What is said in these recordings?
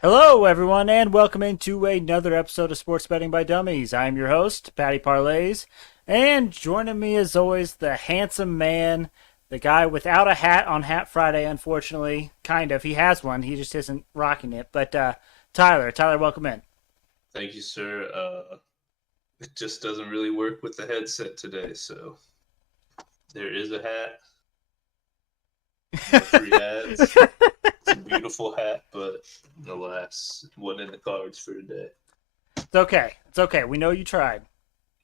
Hello, everyone, and welcome into another episode of Sports Betting by Dummies. I'm your host, Patty Parlays, and joining me as always, the handsome man, the guy without a hat on Hat Friday, unfortunately. Kind of. He has one, he just isn't rocking it. But Tyler. Tyler, welcome in. Thank you, sir. It just doesn't really work with the headset today, so there is a hat. No free ads. It's a beautiful hat, but alas, it wasn't in the cards for today. It's okay. It's okay. We know you tried.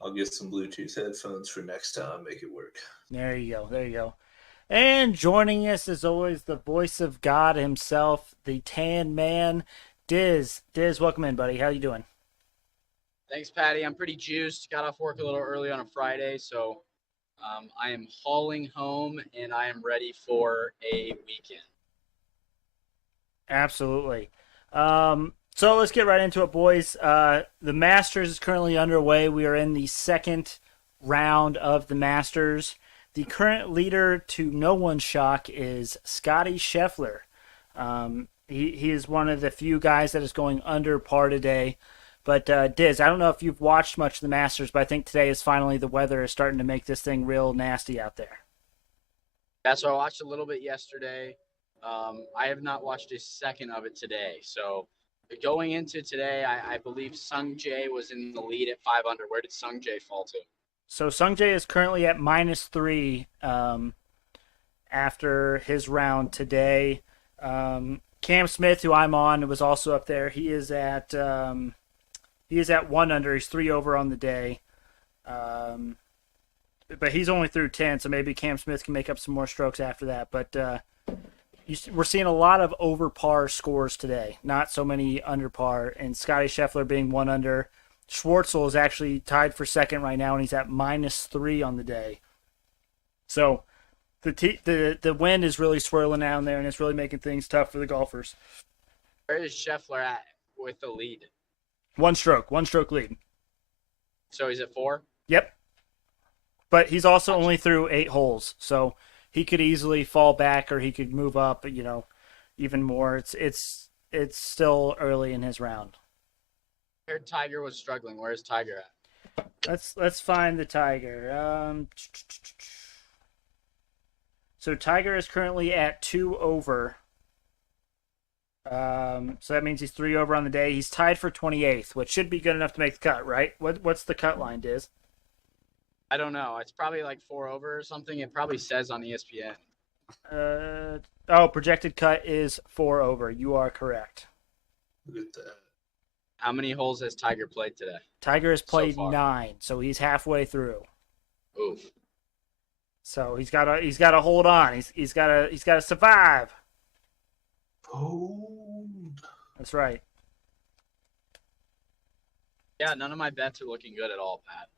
I'll get some Bluetooth headphones for next time, make it work. There you go. There you go. And joining us, as always, the voice of God himself, the tan man, Dizz. Dizz, welcome in, buddy. How you doing? Thanks, Patty. I'm pretty juiced. Got off work a little early on a Friday, so I am hauling home and I am ready for a weekend. Absolutely. So let's get right into it, boys. The Masters is currently underway. We are in the second round of the Masters. The current leader, to no one's shock, is Scotty Scheffler. He is one of the few guys that is going under par today. But Diz, I don't know if you've watched much of the Masters, but I think today is finally the weather is starting to make this thing real nasty out there. Yeah, so I watched a little bit yesterday. I have not watched a second of it today. So going into today, I believe Sung Jae was in the lead at 5 under. Where did Sung Jae fall to? So Sungjae is currently at -3 after his round today. Cam Smith, who I'm on, was also up there. He is at 1 under. He's 3 over on the day. But he's only through 10, so maybe Cam Smith can make up some more strokes after that. But we're seeing a lot of over par scores today, not so many under par. And Scotty Scheffler being 1 under. Schwartzel is actually tied for second right now, and he's at -3 on the day. So the wind is really swirling down there, and it's really making things tough for the golfers. Where is Scheffler at with the lead? One stroke lead. So he's at 4? Yep. But he's also only through 8 holes, so he could easily fall back or he could move up, even more. It's still early in his round. I heard Tiger was struggling. Where's Tiger at? Let's find the Tiger. So Tiger is currently at 2 over. So that means he's 3 over on the day. He's tied for 28th, which should be good enough to make the cut, right? What's the cut line, Diz? I don't know. It's probably like 4 over or something. It probably says on ESPN. Projected cut is 4 over. You are correct. Look at that. How many holes has Tiger played today? Tiger has played far? 9, so he's halfway through. Oof. So he's gotta hold on. He's gotta survive. Hold. That's right. Yeah, none of my bets are looking good at all, Pat.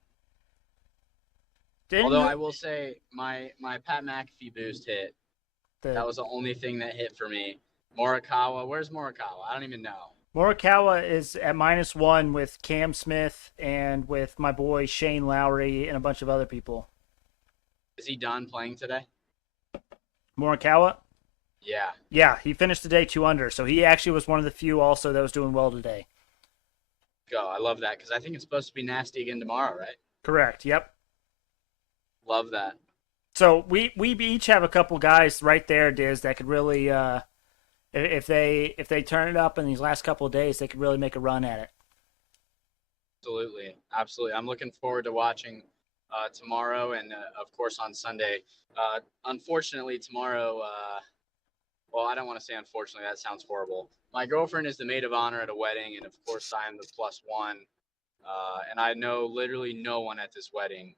Didn't Although you- I will say my Pat McAfee boost hit. That was the only thing that hit for me. Morikawa. Where's Morikawa? I don't even know. Morikawa is at -1 with Cam Smith and with my boy Shane Lowry and a bunch of other people. Is he done playing today? Morikawa? Yeah. Yeah, he finished the day 2 under, so he actually was one of the few also that was doing well today. Go. I love that because I think it's supposed to be nasty again tomorrow, right? Correct. Yep. Love that. So we each have a couple guys right there, Diz, that could really, if they turn it up in these last couple of days, they could really make a run at it. Absolutely. Absolutely. I'm looking forward to watching tomorrow and, of course, on Sunday. Unfortunately, tomorrow, well, I don't want to say unfortunately. That sounds horrible. My girlfriend is the maid of honor at a wedding, and, of course, I am the +1. And I know literally no one at this wedding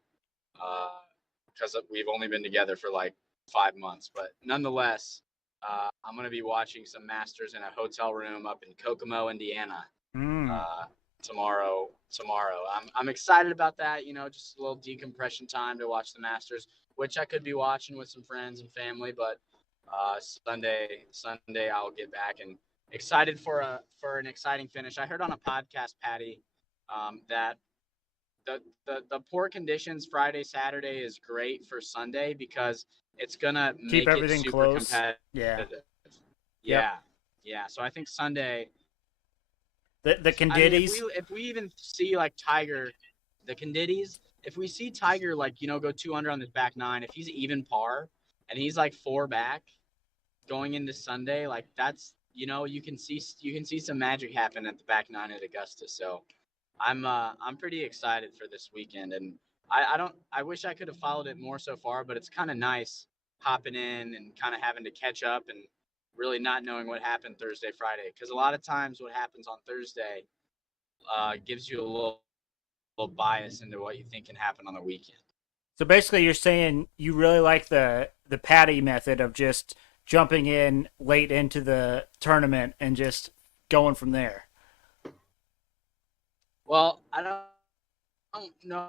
because we've only been together for like 5 months. But nonetheless, I'm going to be watching some Masters in a hotel room up in Kokomo, Indiana. Tomorrow. I'm excited about that. Just a little decompression time to watch the Masters, which I could be watching with some friends and family. But Sunday I'll get back and excited for an exciting finish. I heard on a podcast, Patty, that the poor conditions Friday, Saturday is great for Sunday because it's gonna Keep make everything it super close. competitive. Yeah. Yeah. So I think Sunday The I mean, Conditties. if we even see like Tiger, the Conditties, if we see Tiger like go 200 on his back nine, if he's even par and he's like 4 back going into Sunday, like that's you can see some magic happen at the back nine at Augusta. So I'm pretty excited for this weekend, and I wish I could have followed it more so far, but it's kind of nice hopping in and kind of having to catch up and really not knowing what happened Thursday, Friday, because a lot of times what happens on Thursday gives you a little bias into what you think can happen on the weekend. So basically, you're saying you really like the Patty method of just jumping in late into the tournament and just going from there. Well, I don't know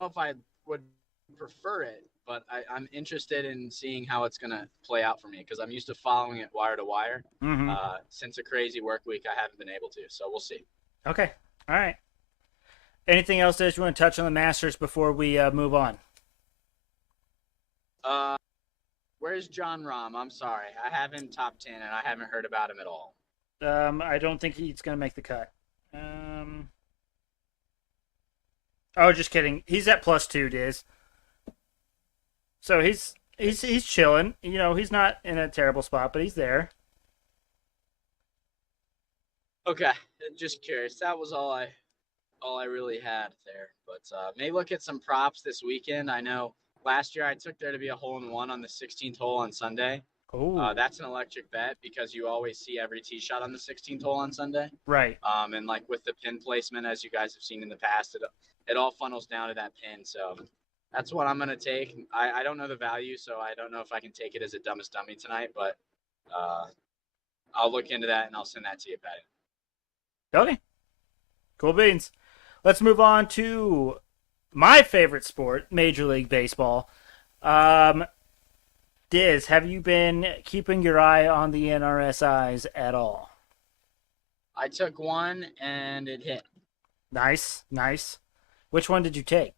if I would prefer it, but I'm interested in seeing how it's going to play out for me because I'm used to following it wire to wire. Mm-hmm. Since a crazy work week, I haven't been able to, so we'll see. Okay. All right. Anything else that you want to touch on the Masters before we move on? Where's John Rahm? I'm sorry. I have him top 10, and I haven't heard about him at all. I don't think he's going to make the cut. Oh, just kidding. He's at +2, Dizz. So he's chilling. He's not in a terrible spot, but he's there. Okay, just curious. That was all I really had there. But may look at some props this weekend. I know last year I took there to be a hole-in-one on the 16th hole on Sunday. Oh, That's an electric bet because you always see every tee shot on the 16th hole on Sunday. right. And like with the pin placement, as you guys have seen in the past, it all funnels down to that pin. So that's what I'm going to take. I don't know the value, so I don't know if I can take it as a dumbest dummy tonight, but I'll look into that and I'll send that to you, Patty. Okay. Cool beans. Let's move on to my favorite sport, Major League Baseball. Diz, have you been keeping your eye on the NRSIs at all? I took one and it hit. Nice. Which one did you take?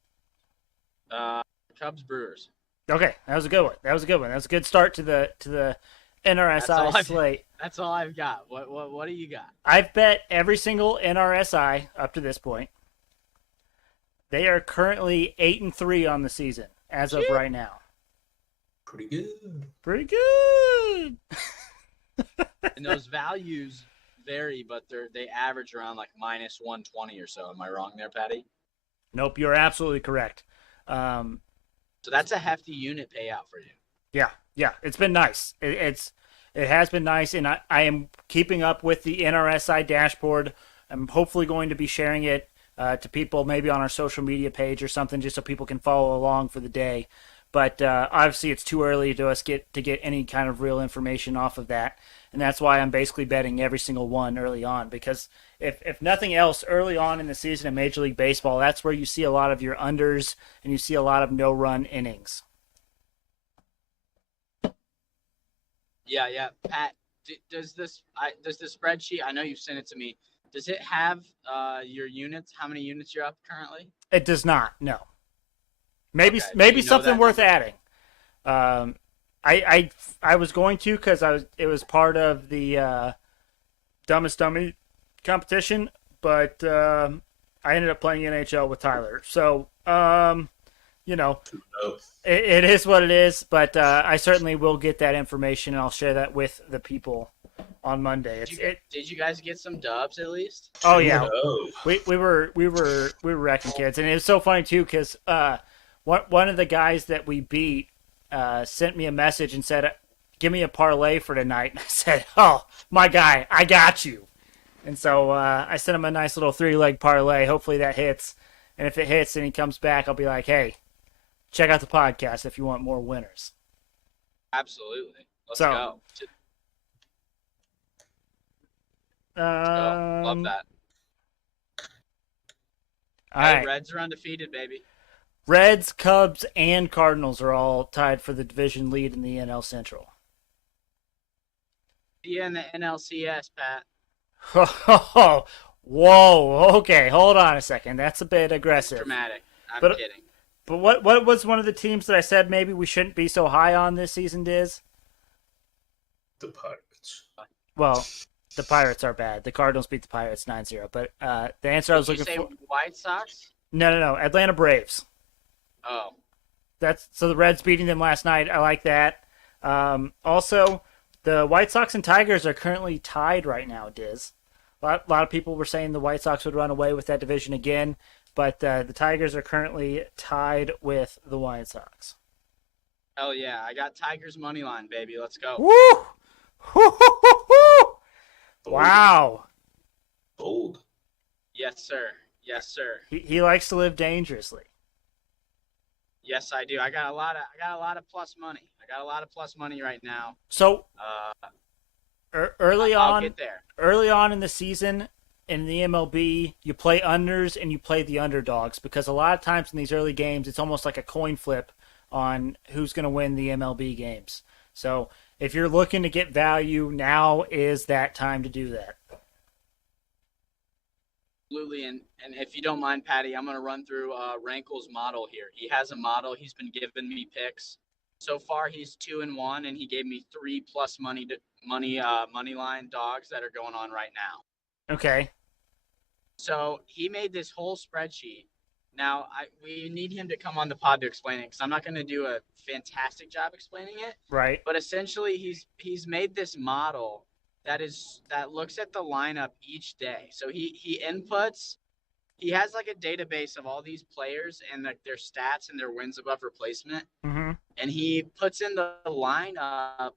Cubs Brewers. Okay, that was a good one. That was a good start to the NRSI slate. That's all I've got. What do you got? I've bet every single NRSI up to this point. They are currently 8-3 on the season as of right now. Pretty good. Pretty good. And those values vary, but they average around like -120 or so. Am I wrong there, Patty? Nope, you're absolutely correct. So that's a hefty unit payout for you. Yeah, it's been nice. It has been nice, and I am keeping up with the NRSI dashboard. I'm hopefully going to be sharing it to people maybe on our social media page or something, just so people can follow along for the day. But obviously, it's too early to get any kind of real information off of that, and that's why I'm basically betting every single one early on. Because if nothing else, early on in the season of Major League Baseball, that's where you see a lot of your unders and you see a lot of no-run innings. Yeah. Pat, does the spreadsheet? I know you've sent it to me. Does it have your units? How many units you're up currently? It does not. No. Maybe Okay, maybe you know something that worth number? adding. I was going to because it was part of the Dumbest Dummy Competition, but I ended up playing NHL with Tyler. So it is what it is. But I certainly will get that information and I'll share that with the people on Monday. Did you guys get some dubs at least? Oh yeah, Oh, we were wrecking kids, and it was so funny too because one of the guys that we beat sent me a message and said, "Give me a parlay for tonight." And I said, "Oh, my guy, I got you." And so I sent him a nice little 3-leg parlay. Hopefully that hits, and if it hits and he comes back, I'll be like, "Hey, check out the podcast if you want more winners." Absolutely. Let's So, go. Love that. All Hey, right. Reds are undefeated, baby. Reds, Cubs, and Cardinals are all tied for the division lead in the NL Central. Yeah, in the NLCS, Pat. Whoa. Okay, hold on a second. That's a bit aggressive. Dramatic. I'm But- kidding. But what was one of the teams that I said maybe we shouldn't be so high on this season, Diz? the Pirates. Well, The Pirates are bad. The Cardinals beat the Pirates 9-0. But the answer I was Did you looking say for. White Sox? No. Atlanta Braves. Oh, So the Reds beating them last night. I like that. Also, the White Sox and Tigers are currently tied right now, Diz. A lot of people were saying the White Sox would run away with that division again, but the Tigers are currently tied with the White Sox. hell yeah! I got Tigers money line, baby. Let's go. Woo! Bold. Wow. Bold. Yes, sir. Yes, sir. He likes to live dangerously. Yes, I do. I got a lot of plus money. I got a lot of plus money right now. So early I'll on, get there. early on in the season in the MLB, you play unders and you play the underdogs because a lot of times in these early games, it's almost like a coin flip on who's going to win the MLB games. So if you're looking to get value, now is that time to do that. Absolutely, and if you don't mind, Patty, I'm going to run through Rankel's model here. He has a model. He's been giving me picks. So far, he's 2-1, and he gave me 3+ money line dogs that are going on right now. Okay. So he made this whole spreadsheet. Now we need him to come on the pod to explain it because I'm not going to do a fantastic job explaining it. Right. But essentially, he's made this model that looks at the lineup each day. So he inputs. He has like a database of all these players and their stats and their wins above replacement, Mm-hmm. and he puts in the lineup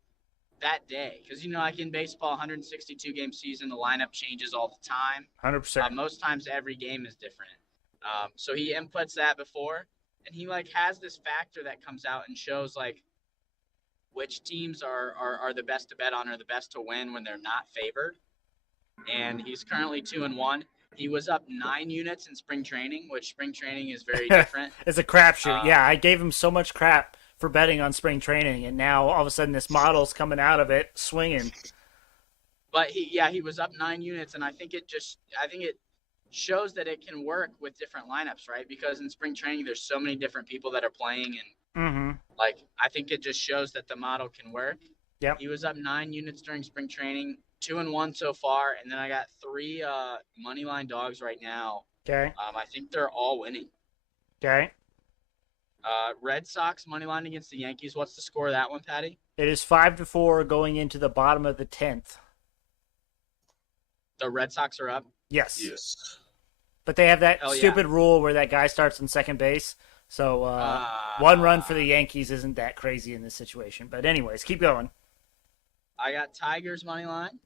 that day because like in baseball, 162 game season, the lineup changes all the time. 100%. Most times, every game is different. So he inputs that before, and he like has this factor that comes out and shows like which teams are the best to bet on or the best to win when they're not favored. And he's currently 2-1. He was up 9 units in spring training, which spring training is very different. It's a crapshoot. Yeah, I gave him so much crap for betting on spring training, and now all of a sudden this model's coming out of it swinging. But he was up 9 units, and I think it shows that it can work with different lineups, right? Because in spring training, there's so many different people that are playing, and I think it just shows that the model can work. Yep. He was up 9 units during spring training, 2-1 so far, and then I got 3 money line dogs right now. Okay. I think they're all winning. Okay. Red Sox money line against the Yankees. What's the score of that one, Patty? It is 5-4 going into the bottom of the 10th. The Red Sox are up. Yes. Yes. But they have that Hell yeah. stupid rule where that guy starts on second base. So 1 run for the Yankees isn't that crazy in this situation. But anyways, keep going. I got Tigers money line.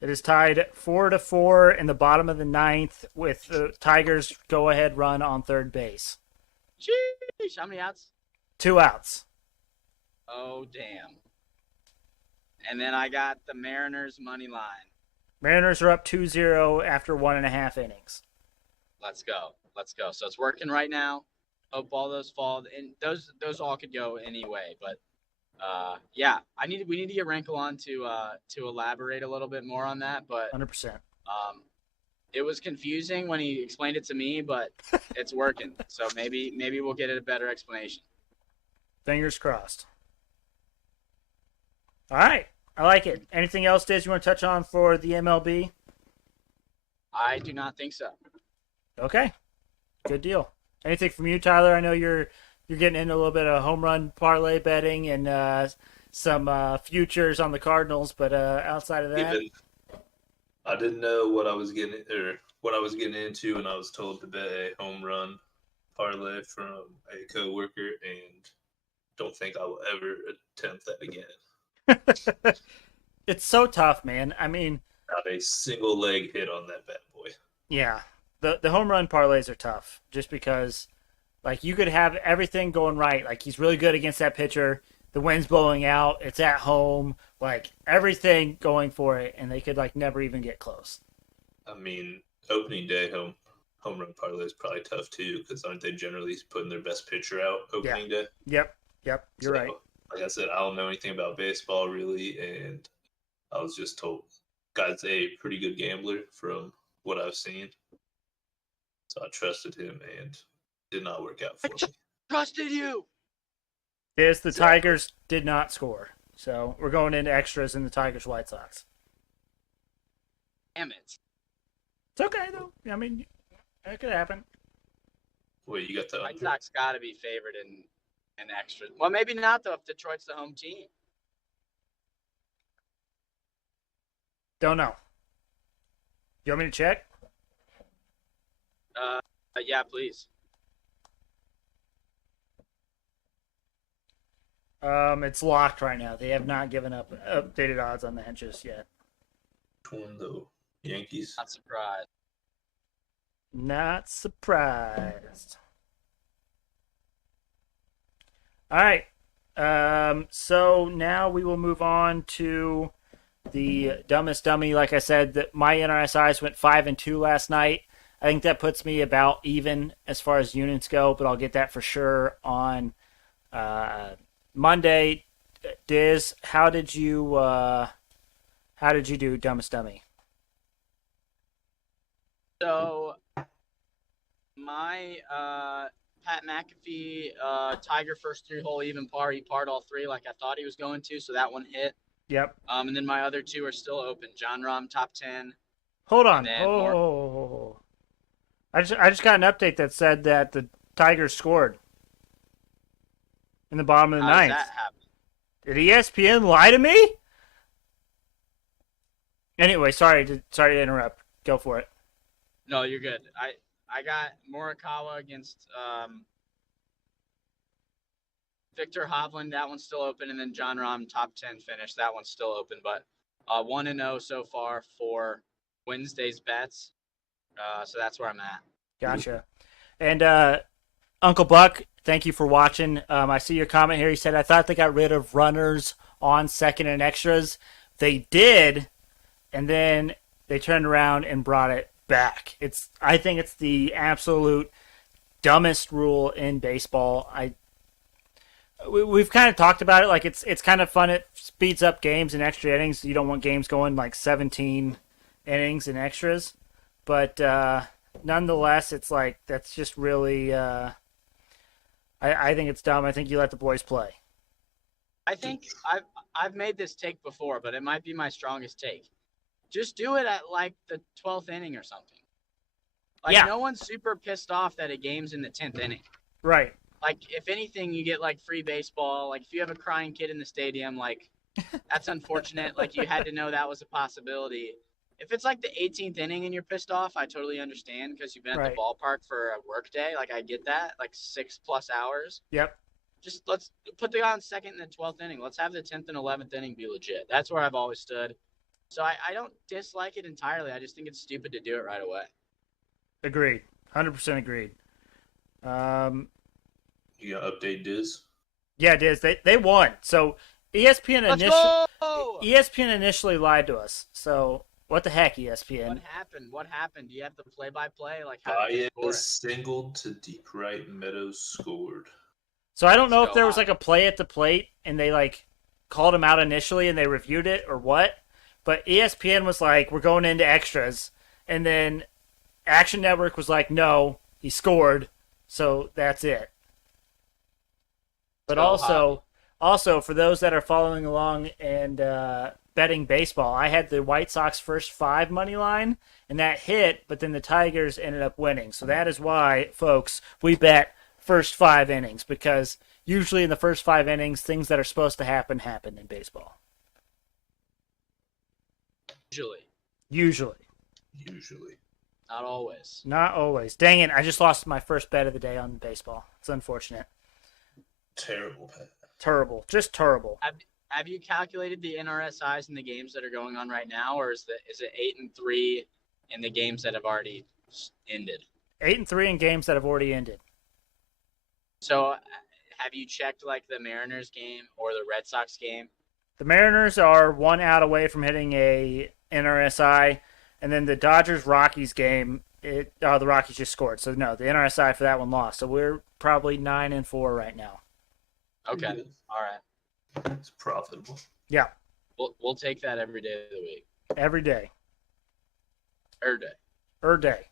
It is tied 4-4 in the bottom of the 9th with the Tigers go-ahead run on third base. Sheesh, how many outs? 2 outs. Oh, damn. And then I got the Mariners money line. Mariners are up 2-0 after 1.5 innings. Let's go. So it's working right now. Hope all those fall. And those all could go anyway. But yeah, we need to get Rankel on to elaborate a little bit more on that. But 100%. it was confusing when he explained it to me, but it's working. So maybe we'll get a better explanation. Fingers crossed. All right. I like it. Anything else, Diz, you want to touch on for the MLB? I do not think so. Okay. Good deal. Anything from you, Tyler? I know you're getting into a little bit of home run parlay betting and some futures on the Cardinals, but outside of that, I didn't know what I was getting into, and I was told to bet a home run parlay from a coworker, and don't think I will ever attempt that again. it's so tough, man. I mean, Not a single leg hit on that bad boy. yeah, the home run parlays are tough just because, like, you could have everything going right. Like, he's really good against that pitcher. The wind's blowing out. It's at home. Like, everything going for it, and they could, like, never even get close. I mean, opening day home run parlay is probably tough too, because aren't they generally putting their best pitcher out opening day? Yep. You're right. Like I said, I don't know anything about baseball really, and I was just told guy's a pretty good gambler from what I've seen. So I trusted him, and did not work out for me. Trusted you. Yes, the Tigers did not score. So we're going into extras in the Tigers White Sox. Damn it. It's okay though. I mean, it could happen. Wait, you got the White under? Sox got to be favored in extra. Well, maybe not though if Detroit's the home team. Don't know. You want me to check? Yeah, please. It's locked right now. They have not given up updated odds on that just yet. Which one though? Yankees. Not surprised. Not surprised. All right. So now we will move on to the dumbest dummy. Like I said, my NRSIs went 5-2 last night. I think that puts me about even as far as units go, but I'll get that for sure on Monday. Dizz, how did you do, dumbest dummy? So my Pat McAfee Tiger first 3-hole even par. He parred all three like I thought he was going to, so that one hit. Yep. And then my other two are still open. John Rahm top 10. Hold on. then Oh, I just got an update that said that the Tigers scored in the bottom of the How does ninth. that happen? Did ESPN lie to me? Anyway, sorry to interrupt. Go for it. No, you're good. I got Morikawa against Victor Hovland. That one's still open, and then John Rahm top 10 finish. That one's still open, but 1-0 so far for Wednesday's bets. So that's where I'm at. Gotcha. And Uncle Buck, thank you for watching. I see your comment here. He said, I thought they got rid of runners on second and extras. They did, and then they turned around and brought it back. I think it's the absolute dumbest rule in baseball. We've kind of talked about it. Like it's kind of fun. It speeds up games and extra innings. You don't want games going like 17 innings and extras, but nonetheless, it's like that's just really. I think it's dumb. I think you let the boys play. I think I've made this take before, but it might be my strongest take. Just do it at like the 12th inning or something. Like Yeah. No one's super pissed off that a game's in the 10th inning. Right. Like if anything, you get like free baseball. Like if you have a crying kid in the stadium, like that's unfortunate. Like you had to know that was a possibility. If it's like the 18th inning and you're pissed off, I totally understand because you've been at Right. the ballpark for a work day. Like I get that, like 6+ hours. Yep. Just let's put the guy on second and the 12th inning. Let's have the 10th and 11th inning be legit. That's where I've always stood. So I don't dislike it entirely. I just think it's stupid to do it right away. Agreed. 100% agreed. You got update Diz? Yeah, it is. They won. So ESPN Let's initially go! ESPN initially lied to us. So what the heck, ESPN? What happened? What happened? Do you have the play-by-play? Like how did you score Baez it? singled to deep right. Meadows scored. So I don't know Let's if go there was on. like a play at the plate and they like called him out initially and they reviewed it or what. But ESPN was like, we're going into extras, and then Action Network was like, no, he scored, so that's it. But So also for those that are following along and betting baseball, I had the White Sox first 5 money line, and that hit, but then the Tigers ended up winning. So that is why, folks, we bet first 5 innings, because usually in the first 5 innings, things that are supposed to happen in baseball. Usually, Usually. not always. Not always. Dang it, I just lost my first bet of the day on baseball. It's unfortunate. Terrible, Pat. Terrible. Just terrible. Have you calculated the NRSIs in the games that are going on right now, or is it 8-3 in the games that have already ended? 8-3 in games that have already ended. So, have you checked like the Mariners game or the Red Sox game? The Mariners are 1 out away from hitting a NRSI, and then the Dodgers-Rockies game, the Rockies just scored. So no, the NRSI for that one lost. So we're probably 9-4 right now. Okay, Good. all right. It's profitable. Yeah, We'll take that every day of the week. every day. Every day.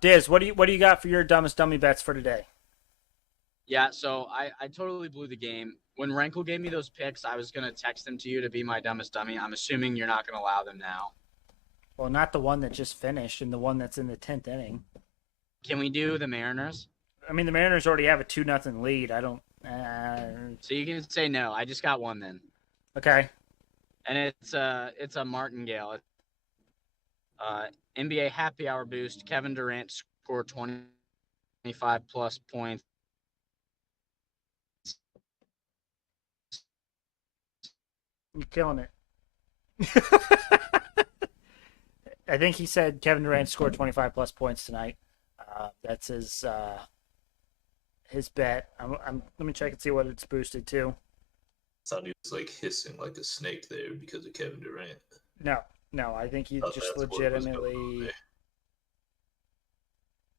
Diz, what do you got for your dumbest dummy bets for today? Yeah, so I totally blew the game. When Renkel gave me those picks, I was going to text them to you to be my dumbest dummy. I'm assuming you're not going to allow them now. Well, not the one that just finished and the one that's in the 10th inning. Can we do the Mariners? I mean, the Mariners already have a 2-0 lead. I don't. So you can say no. I just got one then, Okay. and it's a martingale. NBA happy hour boost. Kevin Durant scored 25 plus points. You're killing it. I think he said Kevin Durant scored 25 plus points tonight. That's his bet. Let me check and see what it's boosted to. I thought he was like hissing like a snake there because of Kevin Durant. No, I think he Oh, just that's what was going on legitimately. there.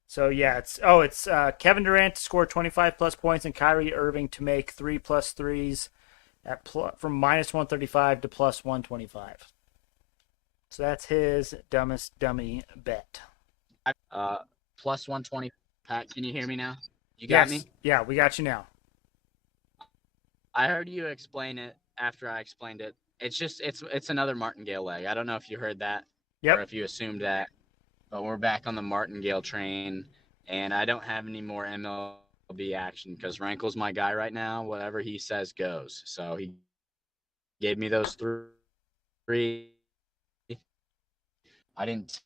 So yeah, it's Kevin Durant to score 25 plus points and Kyrie Irving to make 3+ threes at from minus 135 to plus 125. So that's his dumbest dummy bet. Plus 120. Pat, can you hear me now? You got me? Yeah, we got you now. I heard you explain it after I explained it. It's another martingale leg. I don't know if you heard that or if you assumed that, but we're back on the martingale train, and I don't have any more MLB action because Rankel's my guy right now. Whatever he says goes. So he gave me those three. I didn't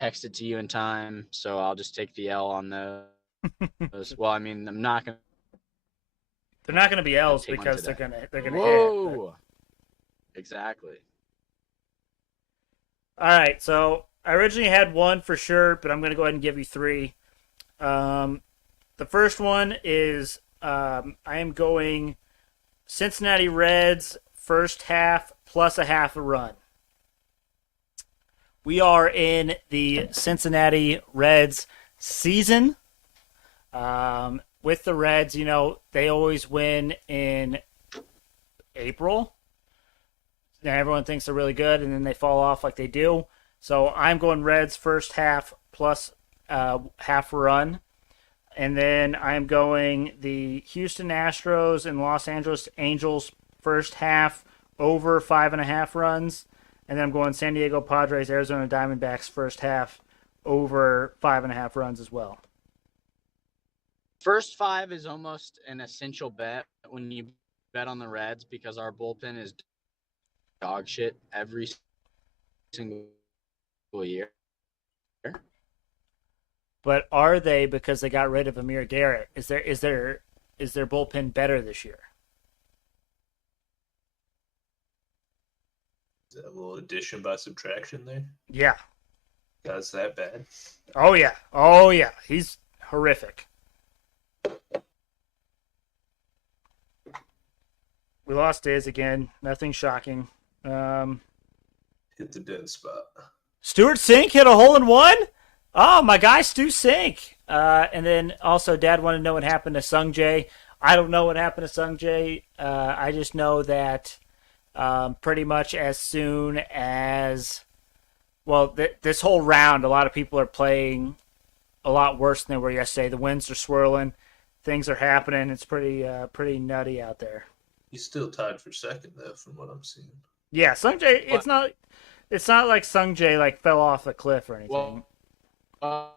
text it to you in time, so I'll just take the L on those. Well, I mean, I'm not gonna. They're not going to be L's take one because they're today. gonna hit. Whoa! Exactly. All right, so I originally had one for sure, but I'm going to go ahead and give you three. The first one is I am going Cincinnati Reds first half plus a half a run. We are in the Cincinnati Reds season. With the Reds, you know, they always win in April. Now everyone thinks they're really good, and then they fall off like they do. So I'm going Reds first half plus half run. And then I'm going the Houston Astros and Los Angeles Angels first half over 5.5 runs. And then I'm going San Diego Padres, Arizona Diamondbacks first half over 5.5 runs as well. First five is almost an essential bet when you bet on the Reds because our bullpen is dog shit every single year. But are they because they got rid of Amir Garrett? Is their bullpen better this year? Is that a little addition by subtraction there? Yeah. That's that bad. Oh yeah. He's horrific. We lost Dizz again. Nothing shocking. Hit the dead spot. Stuart Sink hit a hole-in-one? Oh, my guy Stu Sink. And then also Dad wanted to know what happened to Sung Jae. I don't know what happened to Sung Jae. I just know that pretty much as soon as... Well, this whole round, a lot of people are playing a lot worse than they were yesterday. The winds are swirling. Things are happening. It's pretty nutty out there. He's still tied for second, though, from what I'm seeing. Yeah, Sung Jae, it's not like Sung Jae like fell off a cliff or anything. Well,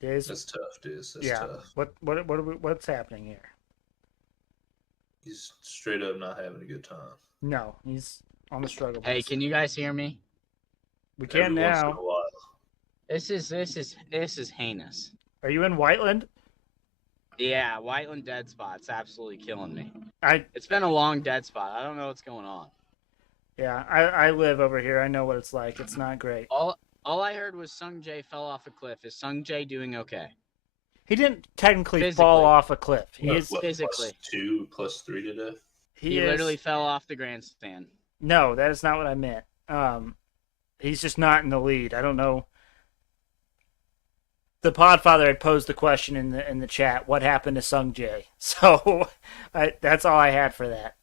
That's tough, Dizz. That's tough. What's happening here? He's straight up not having a good time. No, he's on the struggle bus. Hey, can you guys hear me? We can Every once in now. a while. This is heinous. Are you in Whiteland? Yeah, Whiteland dead spot's absolutely killing me. I It's been a long dead spot. I don't know what's going on. I live over here. I know what it's like. It's not great. All I heard was Sung Jae fell off a cliff. Is Sung Jae doing okay? He didn't technically Physically. fall off a cliff. He What, is physically. +2, +3 today? He is, literally fell off the grandstand. No, that is not what I meant. He's just not in the lead. I don't know. The Podfather had posed the question in the chat. What happened to Sung Jae? So that's all I had for that.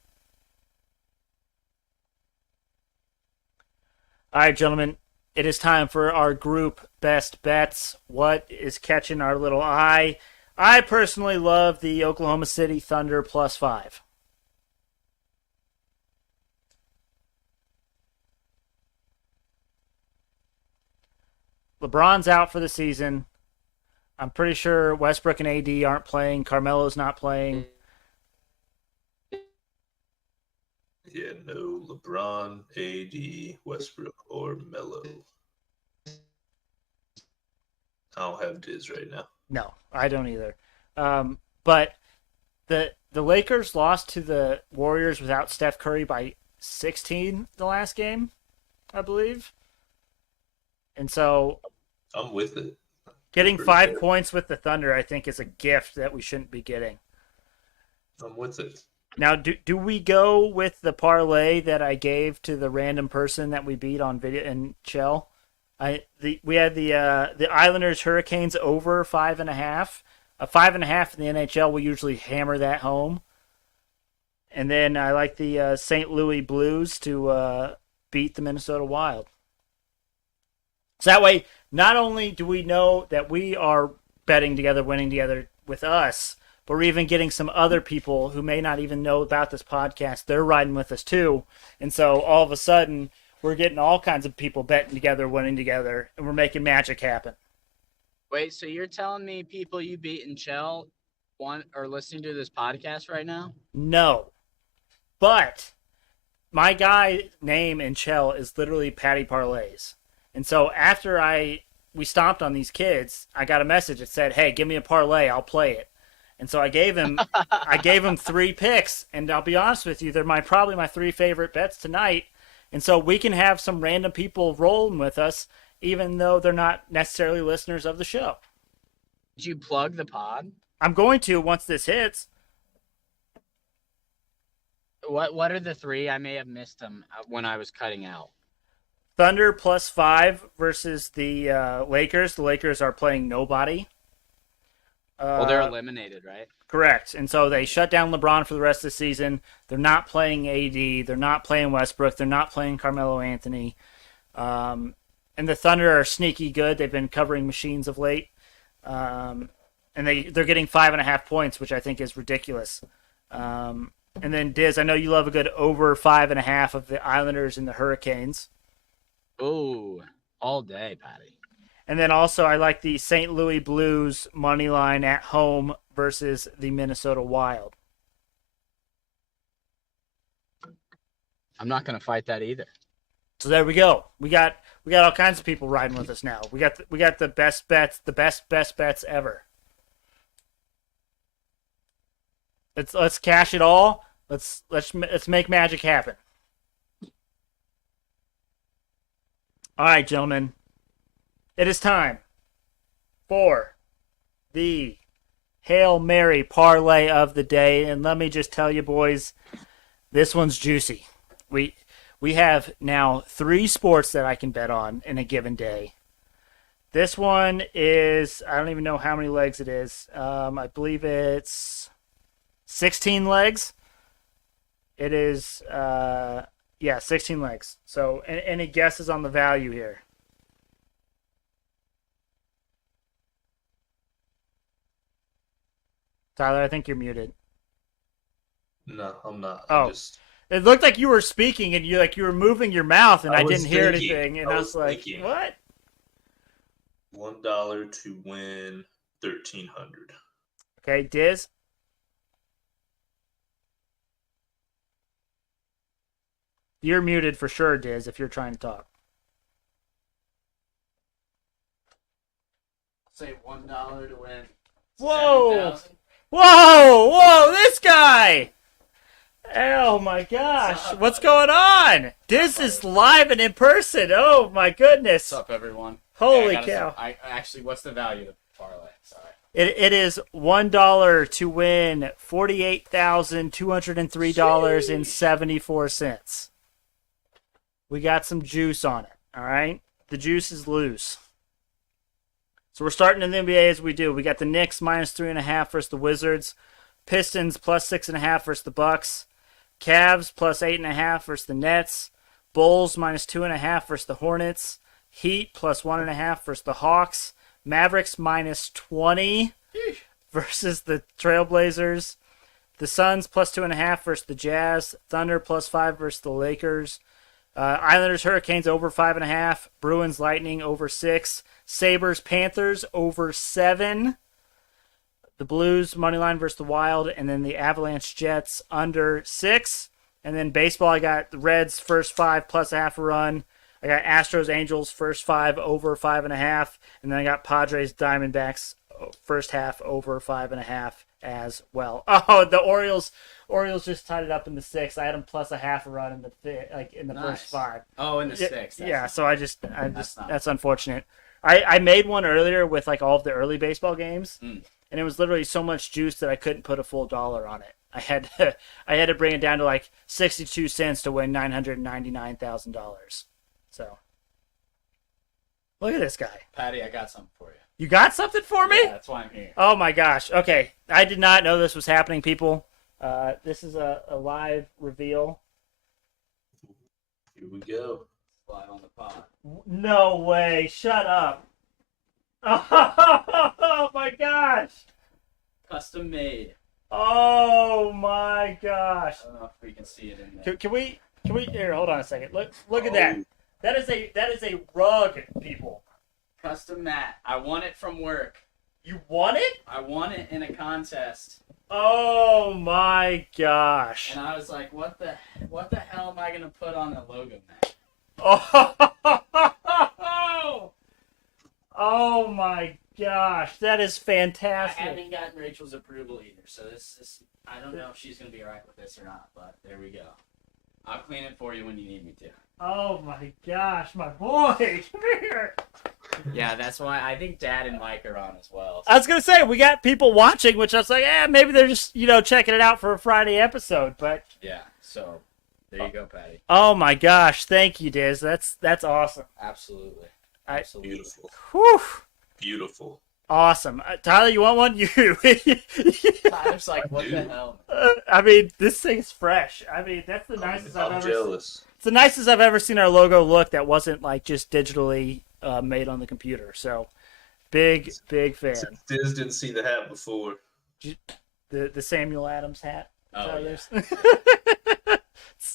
All right, gentlemen, it is time for our group best bets. What is catching our little eye? I personally love the Oklahoma City Thunder +5. LeBron's out for the season. I'm pretty sure Westbrook and AD aren't playing. Carmelo's not playing. Yeah, no LeBron, AD, Westbrook, or Melo. I don't have Dizz right now. No, I don't either. But the Lakers lost to the Warriors without Steph Curry by 16 the last game, I believe. And so I'm with it. getting Pretty 5 fair. points with the Thunder, I think, is a gift that we shouldn't be getting. I'm with it. Now, do we go with the parlay that I gave to the random person that we beat on video and Shell? We had the Islanders Hurricanes over 5.5. 5.5 in the NHL. We usually hammer that home. And then I like the St. Louis Blues to beat the Minnesota Wild. So that way, not only do we know that we are betting together, winning together with us, but we're even getting some other people who may not even know about this podcast. They're riding with us too. And so all of a sudden, we're getting all kinds of people betting together, winning together, and we're making magic happen. Wait, so you're telling me people you beat in Chell are listening to this podcast right now? No. But my guy name in Chell is literally Patty Parlays. And so after we stomped on these kids, I got a message that said, "Hey, give me a parlay, I'll play it." And so I gave him 3 picks, and I'll be honest with you, they're probably my 3 favorite bets tonight. And so we can have some random people rolling with us, even though they're not necessarily listeners of the show. Did you plug the pod? I'm going to once this hits. What are the 3? I may have missed them when I was cutting out. Thunder +5 versus the Lakers. The Lakers are playing nobody. Well, they're eliminated, right? Correct. And so they shut down LeBron for the rest of the season. They're not playing AD. They're not playing Westbrook. They're not playing Carmelo Anthony. And the Thunder are sneaky good. They've been covering machines of late. And they're getting 5.5 points, which I think is ridiculous. And then, Dizz, I know you love a good over 5.5 of the Islanders and the Hurricanes. Oh, all day, Patty. And then also I like the St. Louis Blues money line at home versus the Minnesota Wild. I'm not going to fight that either. So there we go. We got all kinds of people riding with us now. We got the best bets, the best bets ever. Let's cash it all. Let's make magic happen. All right, gentlemen. It is time for the Hail Mary parlay of the day. And let me just tell you, boys, this one's juicy. We have now 3 sports that I can bet on in a given day. This one is, I don't even know how many legs it is. I believe it's 16 legs. It is, 16 legs. So any guesses on the value here? Tyler, I think you're muted. No, I'm not. Oh. It looked like you were speaking and you were moving your mouth and I didn't hear anything. And I was like, thinking. what? $1 to win 1,300. Okay, Dizz? You're muted for sure, Dizz, if you're trying to talk. Say $1 to win. Whoa! Whoa! This guy! Oh my gosh, what's going on? Dizz is live and in person. Oh my goodness. What's up, everyone? Holy Hey, cow. Actually, what's the value of the parlay? Sorry. It is $1 to win $48,203.74. We got some juice on it, all right? The juice is loose. So we're starting in the NBA as we do. We got the Knicks -3.5 versus the Wizards. Pistons +6.5 versus the Bucks. Cavs +8.5 versus the Nets. Bulls -2.5 versus the Hornets. Heat +1.5 versus the Hawks. Mavericks -20 versus the Trailblazers. The Suns +2.5 versus the Jazz. Thunder +5 versus the Lakers. Islanders Hurricanes over 5.5. Bruins Lightning over 6. Sabres Panthers over 7. The Blues money line versus the Wild, and then the Avalanche Jets under 6. And then baseball, I got the Reds first 5 plus a half a run. I got Astros Angels first 5 over 5.5, and then I got Padres Diamondbacks first half over 5.5 as well. Oh, the Orioles just tied it up in the 6th. I had them plus a half a run in the Nice. first 5. Oh, in the 6th. Yeah, so I just not- that's unfortunate. I made one earlier with like all of the early baseball games, and it was literally so much juice that I couldn't put a full dollar on it. I had to bring it down to like 62 cents to win $999,000. So look at this guy. Patty, I got something for you. You got something for me? Yeah, that's why I'm here. Oh my gosh. Okay, I did not know this was happening, people. This is a live reveal. Here we go. Slide on the pot. No way. Shut up. Oh my gosh. Custom made. Oh my gosh. I don't know if we can see it in there. Can we here, hold on a second. Look at that. That is a rug, people. Custom mat. I won it from work. You won it? I won it in a contest. Oh my gosh. And I was like, what the hell am I gonna put on a logo mat? Oh my gosh. That is I fantastic. haven't gotten Rachel's approval either, so this I don't know if she's gonna be alright with this or not, but there we go. I'll clean it for you when you need me to. Oh my gosh, my boy. Come here. Yeah, that's why I think Dad and Mike are on as well. I was gonna say we got people watching, which I was like, maybe they're just checking it out for a Friday episode. But Yeah, so there you go, Patty. oh my gosh, thank you, Dizz. That's awesome. Absolutely. I- Absolutely. Beautiful. Whew, Beautiful. awesome. Tyler, you want one? You. Tyler's like, what the Dude. hell? I mean, this thing's fresh. I mean, that's the nicest I've I'm ever. jealous. It's the nicest I've ever seen our logo look. That wasn't like just digitally made on the computer. So, big fan. Dizz didn't see the hat before. The Samuel Adams hat. Oh, yeah.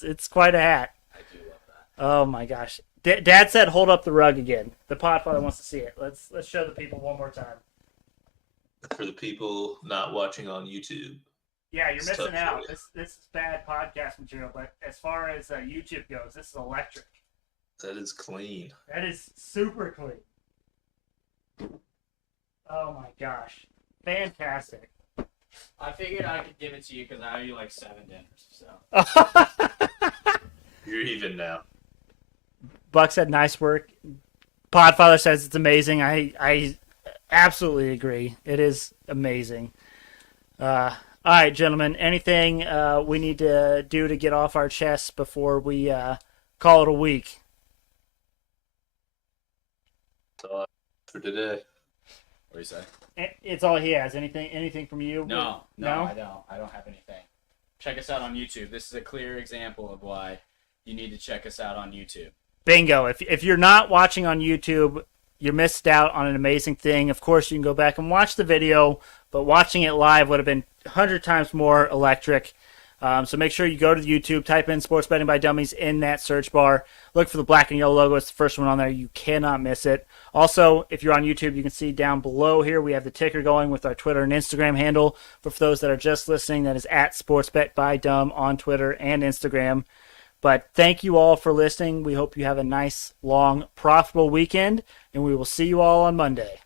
It's quite a hat. I do love that. Oh my gosh. Dad said hold up the rug again. The Podfather wants to see it. Let's show the people one more time. For the people not watching on YouTube. Yeah, you're It's missing tough for out. you. This is bad podcast material, but as far as YouTube goes, this is electric. That is clean. That is super clean. Oh my gosh. Fantastic. I figured I could give it to you because I owe you like 7 dinners. So You're even now. Buck said nice work. Podfather says it's amazing. I absolutely agree. It is amazing. All right, gentlemen. Anything we need to do to get off our chests before we call it a week? That's all for today. what do you say? It's all he has. Anything from you? No, No? I don't. I don't have anything. Check us out on YouTube. This is a clear example of why you need to check us out on YouTube. Bingo. If you're not watching on YouTube, you missed out on an amazing thing. Of course, you can go back and watch the video, but watching it live would have been 100 times more electric. So make sure you go to the YouTube, type in Sports Betting by Dummies in that search bar. Look for the black and yellow logo. It's the first one on there. You cannot miss it. Also, if you're on YouTube, you can see down below here, we have the ticker going with our Twitter and Instagram handle. But for those that are just listening, that is at SportsBetByDumb on Twitter and Instagram. But thank you all for listening. We hope you have a nice, long, profitable weekend, and we will see you all on Monday.